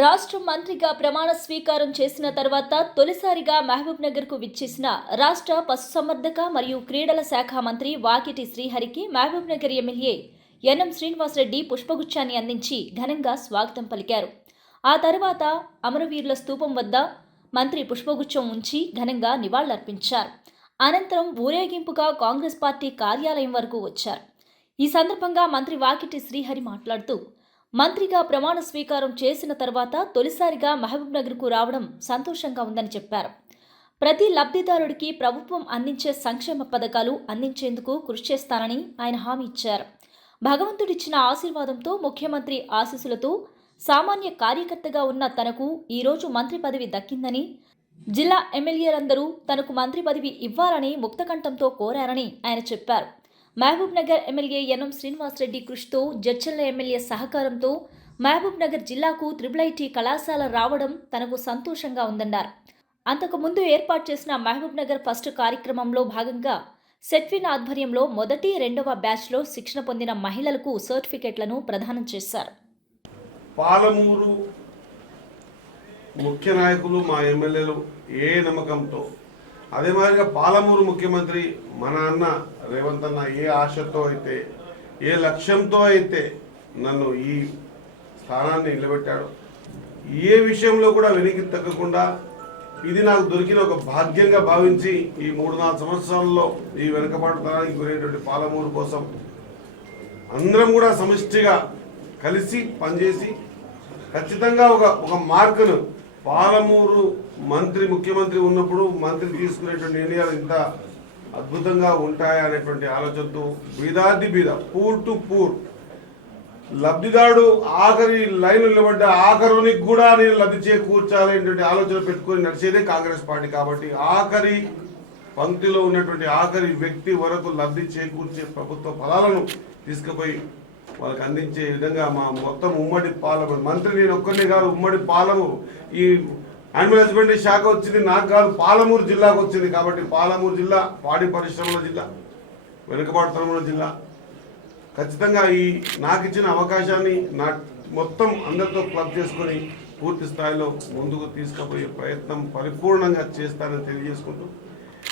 రాష్ట్ర మంత్రిగా ప్రమాణ స్వీకారం చేసిన తర్వాత తొలిసారిగా మహబూబ్ నగర్కు విచ్చేసిన రాష్ట్ర పశుసంవర్ధక మరియు క్రీడల శాఖ మంత్రి వాకిటి శ్రీహరికి మహబూబ్ నగర్ ఎమ్మెల్యే ఎన్ఎం శ్రీనివాసరెడ్డి పుష్పగుచ్చాన్ని అందించి ఘనంగా స్వాగతం పలికారు. ఆ తర్వాత అమరవీరుల స్తూపం వద్ద మంత్రి పుష్పగుచ్చం ఉంచి ఘనంగా నివాళులర్పించారు. అనంతరం ఊరేగింపుగా కాంగ్రెస్ పార్టీ కార్యాలయం వరకు వచ్చారు. ఈ సందర్భంగా మంత్రి వాకిటి శ్రీహరి మాట్లాడుతూ మంత్రిగా ప్రమాణ స్వీకారం చేసిన తర్వాత తొలిసారిగా మహబూబ్ నగర్కు రావడం సంతోషంగా ఉందని చెప్పారు. ప్రతి లబ్ధిదారుడికి ప్రభుత్వం అందించే సంక్షేమ పథకాలు అందించేందుకు కృషి చేస్తానని ఆయన హామీ ఇచ్చారు. భగవంతుడిచ్చిన ఆశీర్వాదంతో ముఖ్యమంత్రి ఆశీస్సులతో సామాన్య కార్యకర్తగా ఉన్న తనకు ఈరోజు మంత్రి పదవి దక్కిందని జిల్లా ఎమ్మెల్యేలందరూ తనకు మంత్రి పదవి ఇవ్వాలని ముక్తకంఠంతో కోరారని ఆయన చెప్పారు. మహబూబ్ నగర్ ఎమ్మెల్యే ఎన్ఎం శ్రీనివాసరెడ్డి కృషితో జడ్చల్ల ఎమ్మెల్యే సహకారంతో మహబూబ్ నగర్ జిల్లాకు త్రిబుల్ ఐటీ కళాశాల రావడం తనకు సంతోషంగా ఉందన్నారు. అంతకుముందు ఏర్పాటు చేసిన మహబూబ్ నగర్ ఫస్ట్ కార్యక్రమంలో భాగంగా సెట్విన్ ఆధ్వర్యంలో మొదటి రెండవ బ్యాచ్లో శిక్షణ పొందిన మహిళలకు సర్టిఫికెట్లను ప్రదానం చేశారు. పాలమూరు ముఖ్య నాయకులు మా ఎమ్మెల్యేలు ఏ నమ్మకంతో అదే మాదిరిగా పాలమూరు ముఖ్యమంత్రి మన అన్న రేవంత్ అన్న ఏ ఆశతో అయితే ఏ లక్ష్యంతో అయితే నన్ను ఈ స్థానాన్ని నిలబెట్టాడు ఏ విషయంలో కూడా వెనక్కి తగ్గకుండా ఇది నాకు దొరికిన ఒక భాగ్యంగా భావించి ఈ మూడు నాలుగు సంవత్సరాల్లో ఈ వెనుకబాటుతనానికి గురైనటువంటి పాలమూరు కోసం అందరం కూడా సమిష్టిగా కలిసి పనిచేసి ఖచ్చితంగా ఒక ఒక మార్కును పాలమూరు మంత్రి ముఖ్యమంత్రి ఉన్నప్పుడు మంత్రి తీసుకునేటువంటి నిర్ణయాలు ఇంత అద్భుతంగా ఉంటాయా అనేటువంటి ఆలోచనతో బీదాది బీద పూర్ టు పూర్. లబ్ధిదారుడు ఆఖరి లైన్ నిలబడ్డ ఆఖరునికి కూడా నేను లబ్ధి చేకూర్చాలనేటువంటి ఆలోచన పెట్టుకొని నడిచేదే కాంగ్రెస్ పార్టీ కాబట్టి ఆఖరి పంక్తిలో ఉన్నటువంటి ఆఖరి వ్యక్తి వరకు లబ్ధి చేకూర్చే ప్రభుత్వ ఫలాలను తీసుకుపోయి వాళ్ళకి అందించే విధంగా మా మొత్తం ఉమ్మడి పాలము మంత్రి నేను ఒక్కనే కాదు ఉమ్మడి పాలము. ఈ యానిమల్ హస్బెండరీ శాఖ వచ్చింది నాకు కాదు పాలమూరు జిల్లాకు వచ్చింది కాబట్టి పాలమూరు జిల్లా పాడి పరిశ్రమల జిల్లా వెనుకబాటుతనముల జిల్లా. ఖచ్చితంగా ఈ నాకు ఇచ్చిన అవకాశాన్ని నా మొత్తం అందరితో క్లబ్ చేసుకొని పూర్తి స్థాయిలో ముందుకు తీసుకుపోయే ప్రయత్నం పరిపూర్ణంగా చేస్తానని తెలియజేసుకుంటూ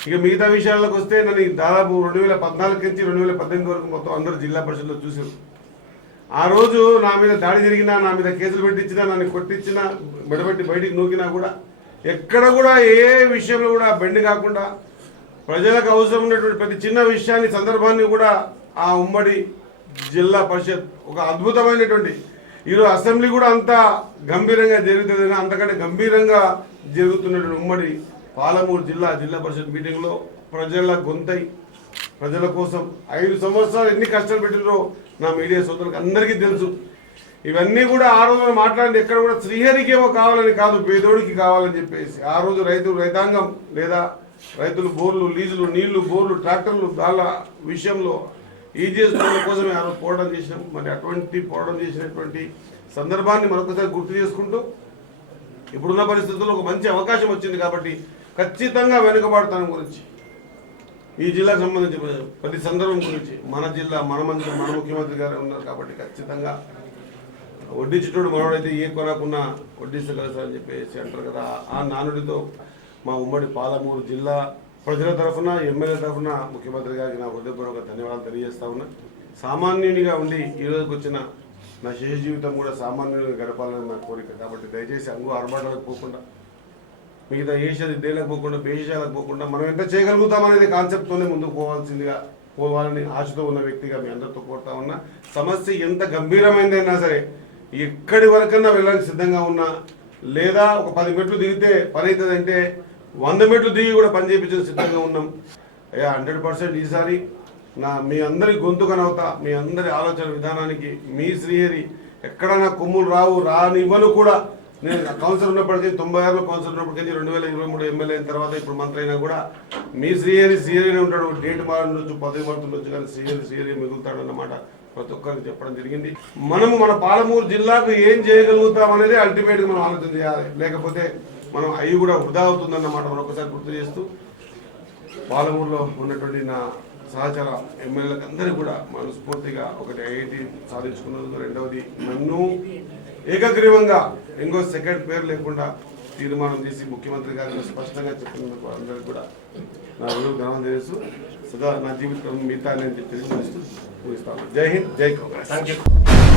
ఇక మిగతా విషయాలకు వస్తే నన్ను దాదాపు రెండు వేల పద్నాలుగు నుంచి రెండు వేల పద్దెనిమిది వరకు మొత్తం అందరూ జిల్లా పరిషత్లో చూశారు. ఆ రోజు నా మీద దాడి జరిగినా నా మీద కేసులు పెట్టించినా నన్ను కొట్టించినా మెడబెట్టి బయటికి నూకినా కూడా ఎక్కడ కూడా ఏ విషయంలో కూడా బెండ్ కాకుండా ప్రజలకు అవసరం ఉన్నటువంటి ప్రతి చిన్న విషయాన్ని సందర్భాన్ని కూడా ఆ ఉమ్మడి జిల్లా పరిషత్ ఒక అద్భుతమైనటువంటి ఈరోజు అసెంబ్లీ కూడా అంత గంభీరంగా జరుగుతుంది అంతకంటే గంభీరంగా జరుగుతున్నటువంటి ఉమ్మడి పాలమూరు జిల్లా జిల్లా పరిషత్ మీటింగ్లో ప్రజల గొంతై ప్రజల కోసం ఐదు సంవత్సరాలు ఎన్ని కష్టాలు పెట్టినో నా మీడియా సోదరులకు అందరికీ తెలుసు. ఇవన్నీ కూడా ఆ రోజు మాట్లాడి ఎక్కడ కూడా శ్రీహరికి ఏమో కావాలని కాదు పేదోడికి కావాలని చెప్పేసి. ఆ రోజు రైతు రైతాంగం లేదా రైతులు బోర్లు లీజులు నీళ్ళు బోర్లు ట్రాక్టర్లు దాళ్ళ విషయంలో ఈజీఎస్ కోసమే ఆ రోజు పోరాటం చేసినాం. మరి అటువంటి పోరాటం చేసినటువంటి సందర్భాన్ని మరొకసారి గుర్తు చేసుకుంటూ ఇప్పుడున్న పరిస్థితుల్లో ఒక మంచి అవకాశం వచ్చింది కాబట్టి ఖచ్చితంగా వెనుకబాటుతనం గురించి. ఈ జిల్లాకు సంబంధించి ప్రతి సందర్భం గురించి మన జిల్లా మన మంత్రి మన ముఖ్యమంత్రి గారు ఉన్నారు కాబట్టి ఖచ్చితంగా వడ్డించేటోడు మనోడైతే ఏ కొనకున్నా అని చెప్పేసి అంటారు కదా. ఆ నానుడితో మా ఉమ్మడి పాలమూరు జిల్లా ప్రజల తరఫున ఎమ్మెల్యే తరఫున ముఖ్యమంత్రి గారికి నా హృదయపూర్వక ధన్యవాదాలు తెలియజేస్తా ఉన్నా సామాన్యునిగా ఉండి ఈ రోజుకి వచ్చిన నా శేష జీవితం కూడా సామాన్యునిగా గడపాలని నా కోరిక. కాబట్టి దయచేసి అంగు ఆర్భాటాలకు పోకుండా మిగతా ఏషియా దేలకు పోకుండా బేషియాలకు పోకుండా మనం ఎంత చేయగలుగుతాం అనేది కాన్సెప్ట్తోనే ముందుకు పోవాల్సిందిగా పోవాలని ఆశతో ఉన్న వ్యక్తిగా మీ అందరితో కోరుతా ఉన్నా. సమస్య ఎంత గంభీరమైందైనా సరే ఎక్కడి వరకన్నా వెళ్ళడానికి సిద్ధంగా ఉన్నా లేదా ఒక పది మెట్లు దిగితే పని అవుతుంది అంటే వంద మెట్లు దిగి కూడా పని చేయించడం సిద్ధంగా ఉన్నాం. అయ్యా హండ్రెడ్ పర్సెంట్ ఈసారి నా మీ అందరి గొంతు కనవుతా మీ అందరి ఆలోచన విధానానికి మీ శ్రీహరి ఎక్కడన్నా కొమ్ములు రావు రానివ్వను కూడా నేను కౌన్సిల్ ఉన్నప్పటికీ తొంభై ఆరులో కౌన్సిల్ ఉన్నప్పటికీ రెండు వేల ఇరవై మూడు ఎమ్మెల్యే అయిన తర్వాత ఇప్పుడు మంత్రి అయినా కూడా మీ శ్రీహరి శ్రీహరినే ఉంటాడు. డేట్ మారుండొచ్చు పదవి మారుతుండొచ్చు కానీ శ్రీహరి శ్రీహరి మిగులుతాడు అన్నమాట. ప్రతి ఒక్కరికి చెప్పడం జరిగింది. మనము మన పాలమూరు జిల్లాకు ఏం చేయగలుగుతాం అనేది అల్టిమేట్గా మనం ఆలోచన చేయాలి. లేకపోతే మనం అవి కూడా వృధా అవుతుందన్నమాట. మనం ఒకసారి గుర్తు చేస్తూ పాలమూరులో ఉన్నటువంటి నా సహచర ఎమ్మెల్యేలకు అందరూ కూడా మనస్ఫూర్తిగా ఒకటి ఐఐటి సాధించుకున్నందుకు రెండవది నన్ను ఏకగ్రీవంగా ఇంకో సెకండ్ పేరు లేకుండా తీర్మానం చేసి ముఖ్యమంత్రి గారు స్పష్టంగా చెప్పినందుకు అందరికీ కూడా నా విలువ ధనం తెలుసు సదా నా జీవితం మిగతా నేను తెలియజేస్తూ ముగిస్తాను జై హింద్ జై కాంగ్రెస్.